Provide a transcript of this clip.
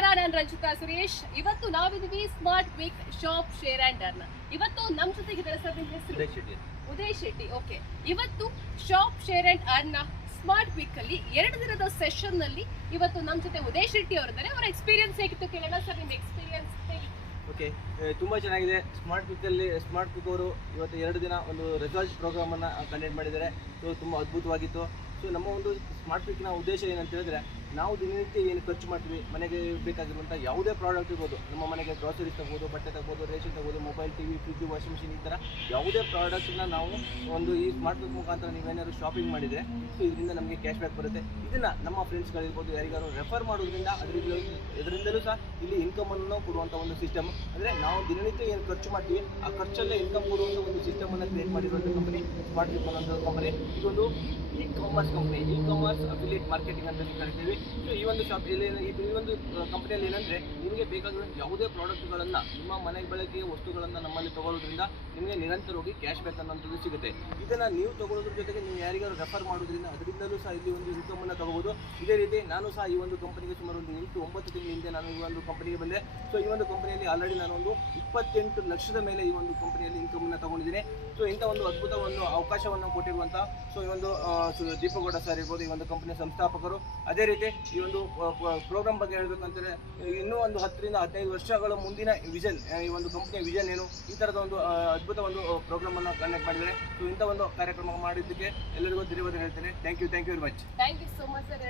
ನಮಸ್ಕಾರ, ನಾನು ರಂಜಿತಾ ಸುರೇಶ್. ಇವತ್ತು ನಾವಿದೀವಿ smart week shop share and earn. ಇವತ್ತು ನಮ್ಮ ಜೊತೆಗಿದ್ದಾರೆ ಸರ್, ನಿಮ್ಮ ಹೆಸರು? ಉದಯ್ ಶೆಟ್ಟಿ. ಓಕೆ, ಇವತ್ತು shop share and earn smart week ಅಲ್ಲಿ 2 ದಿನದ ಸೆಷನ್ ನಲ್ಲಿ ಇವತ್ತು ನಮ್ಮ ಜೊತೆ ಉದಯ್ ಶೆಟ್ಟಿ ಅವರಿದ್ದಾರೆ. ಅವರ ಎಕ್ಸ್ಪೀರಿಯನ್ಸ್ ಹೇಗಿತ್ತು ಕೇಳೋಣ ಸರ್. ನಿಮ್ಮ ಎಕ್ಸ್ಪೀರಿಯನ್ಸ್ ಹೇಗಿತ್ತು? ಓಕೆ, ತುಂಬ ಚೆನ್ನಾಗಿದೆ. ಸ್ಮಾರ್ಟ್ ವೀಕ್ ಅವರು ಇವತ್ತು 2 ದಿನ ಒಂದು ರಿಸಲ್ಟ್ ಪ್ರೋಗ್ರಾಮನ್ನು ಕಂಡಕ್ಟ್ ಮಾಡಿದ್ದಾರೆ. ಸೊ ತುಂಬ ಅದ್ಭುತವಾಗಿತ್ತು. ಸೊ ನಮ್ಮ ಒಂದು ಸ್ಮಾರ್ಟ್ ವೀಕ್ನ ಉದ್ದೇಶ ಏನಂತ ಹೇಳಿದ್ರೆ, ನಾವು ದಿನನಿತ್ಯ ಏನು ಖರ್ಚು ಮಾಡ್ತೀವಿ, ಮನೆಗೆ ಬೇಕಾಗಿರುವಂಥ ಯಾವುದೇ ಪ್ರಾಡಕ್ಟ್ ಇರ್ಬೋದು, ನಮ್ಮ ಮನೆಗೆ ಗ್ರಾಸರೀಸ್ ತಗ್ಬೋದು, ಬಟ್ಟೆ ತಗ್ಬೋದು, ರೇಷನ್ ತಗ್ಬೋದು, mobile, TV, fridge, washing machine, ಈ ಥರ ಯಾವುದೇ ಪ್ರಾಡಕ್ಟ್ನ ನಾವು ಒಂದು ಈ ಸ್ಮಾರ್ಟ್ ವೀಕ್ ಮುಖಾಂತರ ನೀವೇನಾದ್ರು ಶಾಪಿಂಗ್ ಮಾಡಿದರೆ ಸೊ ಇದರಿಂದ ನಮಗೆ ಕ್ಯಾಶ್ ಬ್ಯಾಕ್ ಬರುತ್ತೆ. ಇದನ್ನು ನಮ್ಮ ಫ್ರೆಂಡ್ಸ್ಗಳಿರ್ಬೋದು ಯಾರಿಗಾರು ರೆಫರ್ ಮಾಡೋದ್ರಿಂದ ಇದರಿಂದಲೂ ಸಹ ಇಲ್ಲಿ ಇನ್ಕಮನ್ನು ಕೊಡುವಂಥ ಒಂದು ಸಿಸ್ಟಮ್. ಅಂದರೆ ನಾವು ದಿನನಿತ್ಯ ಏನು ಖರ್ಚು ಮಾಡ್ತೀವಿ ಆ ಖರ್ಚಲ್ಲೇ ಇನ್ಕಮ್ ಕೊಡುವಂಥ ಒಂದು ಸಿಸ್ಟಮನ್ನು ಕ್ರಿಯೇಟ್ ಮಾಡಿರುವಂಥ ಕಂಪನಿ ಸ್ಮಾರ್ಟ್ ವೀಕ್ ಅನ್ನೋ ಕಂಪನಿ. ಇದೊಂದು E commerce company, E commerce affiliate marketing ಅಂತ ಕರಿತೀವಿ. ಸೊ ಈ ಒಂದು ಶಾಪ್ ಈ ಒಂದು ಕಂಪನಿಯಲ್ಲಿ ಏನಂದರೆ, ನಿಮಗೆ ಬೇಕಾಗಿರೋ ಯಾವುದೇ ಪ್ರಾಡಕ್ಟ್ಗಳನ್ನು, ನಿಮ್ಮ ಮನೆ ಬಳಕೆಯ ವಸ್ತುಗಳನ್ನು ನಮ್ಮಲ್ಲಿ ತಗೊಳ್ಳೋದ್ರಿಂದ ನಿಮಗೆ ನಿರಂತರವಾಗಿ ಕ್ಯಾಶ್ ಬ್ಯಾಕ್ ಅನ್ನೋಂಥದ್ದು ಸಿಗುತ್ತೆ. ಇದನ್ನು ನೀವು ತಗೊಳ್ಳೋದ್ರ ಜೊತೆಗೆ ನೀವು ಯಾರಿಗಾರು ರೆಫರ್ ಮಾಡೋದ್ರಿಂದ ಅದರಿಂದಲೂ ಸಹ ಇಲ್ಲಿ ಒಂದು ಇನ್ಕಮನ್ನು ತಗೋಬೋದು. ಇದೇ ರೀತಿ ನಾನು ಸಹ ಈ ಒಂದು ಕಂಪನಿಗೆ ಸುಮಾರು ಒಂದು 8-9 ತಿಂಗಳ ಹಿಂದೆ ನಾನು ಈ ಒಂದು ಕಂಪನಿಗೆ ಬಂದೆ. ಸೊ ಈ ಒಂದು ಕಂಪನಿಯಲ್ಲಿ ಆಲ್ರೆಡಿ ನಾನು ಒಂದು 28 ಲಕ್ಷದ ಮೇಲೆ ಈ ಒಂದು ಕಂಪನಿಯಲ್ಲಿ ಇನ್ಕಮನ್ನು ತಗೊಂಡಿದ್ದೀನಿ. ಸೊ ಇಂಥ ಒಂದು ಅದ್ಭುತ ಒಂದು ಅವಕಾಶವನ್ನು ಕೊಟ್ಟಿರುವಂಥ ಈ ಒಂದು ದೀಪಗೌಡ ಸರ್ ಇರ್ಬೋದು, ಈ ಒಂದು ಕಂಪನಿಯ ಸಂಸ್ಥಾಪಕರು. ಅದೇ ರೀತಿ ಈ ಒಂದು ಪ್ರೋಗ್ರಾಮ್ ಬಗ್ಗೆ ಹೇಳಬೇಕಂತಂದರೆ, ಇನ್ನೂ ಒಂದು 10-15 ವರ್ಷಗಳ ಮುಂದಿನ ವಿಷನ್, ಈ ಒಂದು ಕಂಪನಿಯ ವಿಷನ್ ಏನು, ಈ ಥರದ ಒಂದು ಅದ್ಭುತ ಒಂದು ಪ್ರೋಗ್ರಾಮನ್ನು ಕಂಡಕ್ಟ್ ಮಾಡಿದ್ದಾರೆ. ಸೊ ಇಂಥ ಒಂದು ಕಾರ್ಯಕ್ರಮ ಮಾಡಿದ್ದಕ್ಕೆ ಎಲ್ಲರಿಗೂ ಧನ್ಯವಾದ ಹೇಳ್ತೇನೆ. Thank you very much. Thank you so much sir.